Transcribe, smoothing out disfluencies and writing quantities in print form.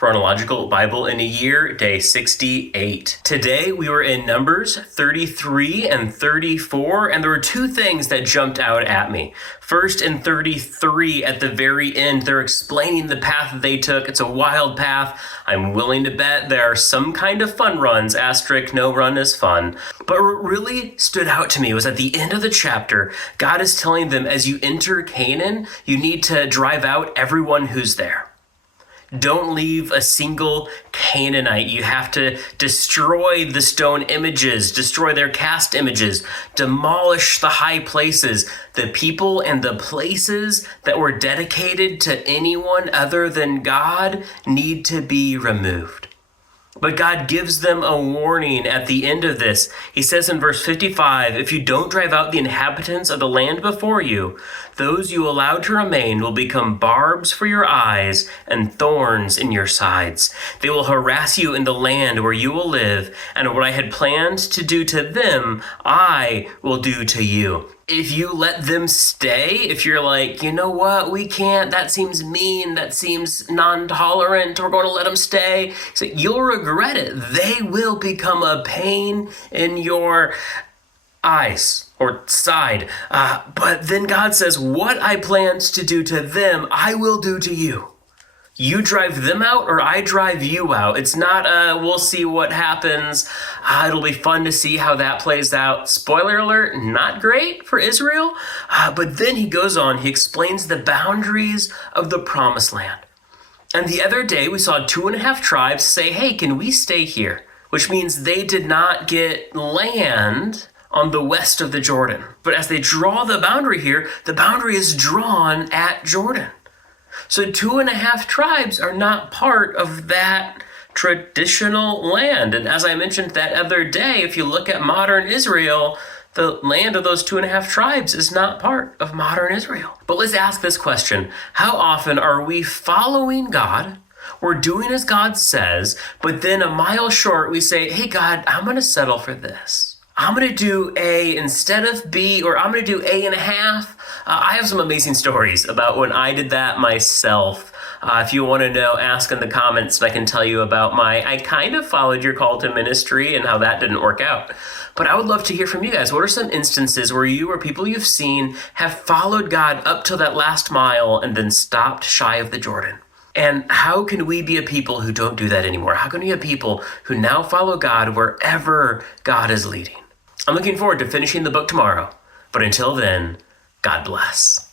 Chronological Bible in a Year, day 68. Today we were in Numbers 33 and 34, and there were two things that jumped out at me. First, in 33, at the very end, they're explaining the path that they took. It's a wild path. I'm willing to bet there are some kind of fun runs. Asterisk, no run is fun. But what really stood out to me was at the end of the chapter, God is telling them as you enter Canaan, you need to drive out everyone who's there. Don't leave a single Canaanite. You have to destroy the stone images, destroy their cast images, demolish the high places. The people and the places that were dedicated to anyone other than God need to be removed. But God gives them a warning at the end of this. He says in verse 55, if you don't drive out the inhabitants of the land before you, those you allow to remain will become barbs for your eyes and thorns in your sides. They will harass you in the land where you will live, and what I had planned to do to them, I will do to you. If you let them stay, if you're like, you know what, we can't, that seems mean, that seems non-tolerant, we're going to let them stay, so you'll regret it. They will become a pain in your eyes or side. But then God says, what I planned to do to them, I will do to you. You drive them out or I drive you out. It's not we'll see what happens. It'll be fun to see how that plays out. Spoiler alert, not great for Israel. But then he goes on, he explains the boundaries of the promised land. And the other day we saw 2.5 tribes say, hey, can we stay here? Which means they did not get land on the west of the Jordan. But as they draw the boundary here, the boundary is drawn at Jordan. So 2.5 tribes are not part of that traditional land. And as I mentioned that other day, if you look at modern Israel, the land of those 2.5 tribes is not part of modern Israel. But let's ask this question. How often are we following God? We're doing as God says, but then a mile short, we say, hey, God, I'm going to settle for this. I'm going to do A instead of B, or I'm going to do A and a half. I have some amazing stories about when I did that myself. If you want to know, ask in the comments, and I can tell you about I kind of followed your call to ministry and how that didn't work out. But I would love to hear from you guys. What are some instances where you or people you've seen have followed God up to that last mile and then stopped shy of the Jordan? And how can we be a people who don't do that anymore? How can we be a people who now follow God wherever God is leading? I'm looking forward to finishing the book tomorrow. But until then, God bless.